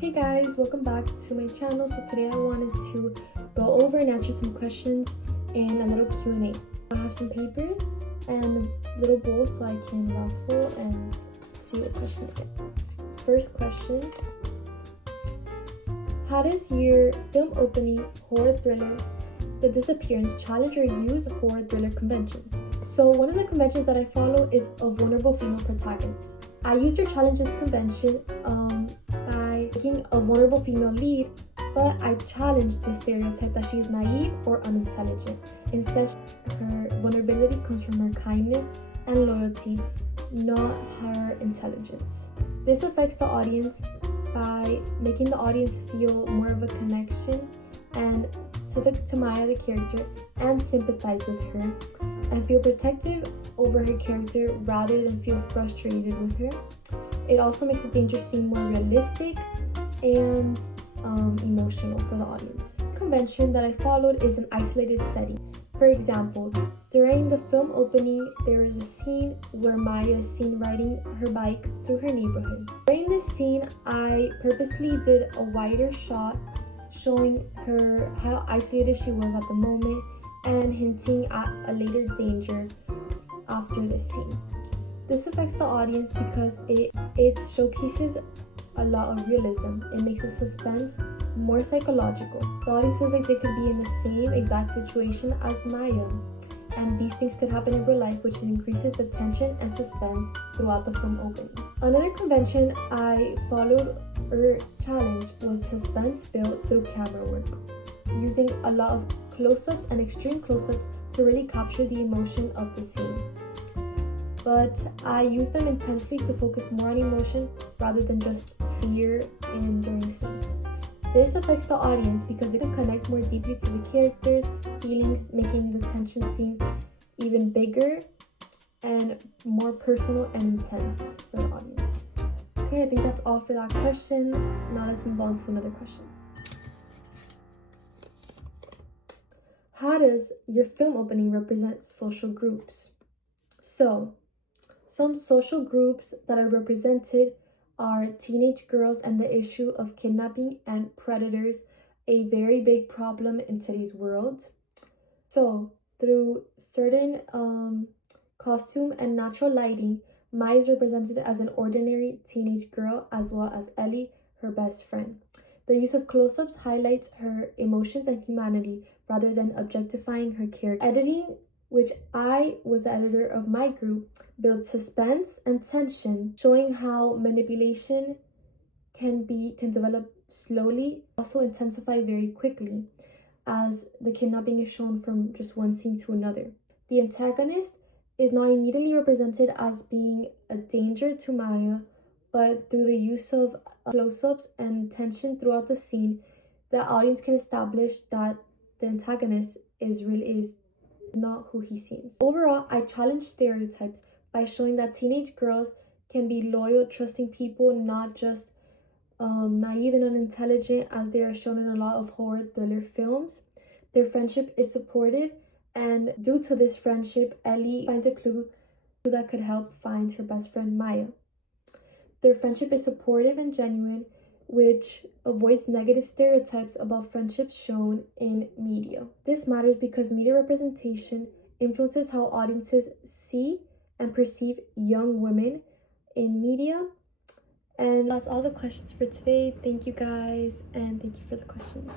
Hey guys, welcome back to my channel. So today I wanted to go over and answer some questions in a little Q&A. I have some paper and a little bowl so I can raffle and see what question I get. First question: how does your film opening horror thriller The Disappearance challenge or use horror thriller conventions? So one of the conventions that I follow is a vulnerable female protagonist. I used your challenges convention by making a vulnerable female lead, but I challenged the stereotype that she is naive or unintelligent. Instead, her vulnerability comes from her kindness and loyalty, not her intelligence. This affects the audience by making the audience feel more of a connection and to Maya, the character, and sympathize with her and feel protective over her character rather than feel frustrated with her. It also makes the danger seem more realistic and emotional for the audience. The convention that I followed is an isolated setting. For example, during the film opening, there is a scene where Maya is seen riding her bike through her neighborhood. During this scene, I purposely did a wider shot showing her how isolated she was at the moment and hinting at a later danger after the scene. This affects the audience because it showcases a lot of realism. It makes the suspense more psychological. The audience feels like they could be in the same exact situation as Maya, and these things could happen in real life, which increases the tension and suspense throughout the film opening. Another convention I followed or challenge was suspense built through camera work, using a lot of close-ups and extreme close-ups to really capture the emotion of the scene. But I use them intentionally to focus more on emotion rather than just fear during the scene. This affects the audience because it can connect more deeply to the characters' feelings, making the tension seem even bigger and more personal and intense for the audience. Okay, I think that's all for that question. Now let's move on to another question. How does your film opening represent social groups? So, some social groups that are represented are teenage girls and the issue of kidnapping and predators, a very big problem in today's world. So, through certain costume and natural lighting, Maya is represented as an ordinary teenage girl, as well as Ellie, her best friend. The use of close-ups highlights her emotions and humanity rather than objectifying her character. Editing, which I was the editor of my group, builds suspense and tension, showing how manipulation can develop slowly, also intensify very quickly, as the kidnapping is shown from just one scene to another. The antagonist is not immediately represented as being a danger to Maya, but through the use of close-ups and tension throughout the scene, the audience can establish that the antagonist is not who he seems. Overall, I challenge stereotypes by showing that teenage girls can be loyal, trusting people, not just naive and unintelligent as they are shown in a lot of horror thriller films. Their friendship is supportive, and due to this friendship, Ellie finds a clue that could help find her best friend Maya. Their friendship is supportive and genuine, which avoids negative stereotypes about friendships shown in media. This matters because media representation influences how audiences see and perceive young women in media. And that's all the questions for today. Thank you guys, and thank you for the questions.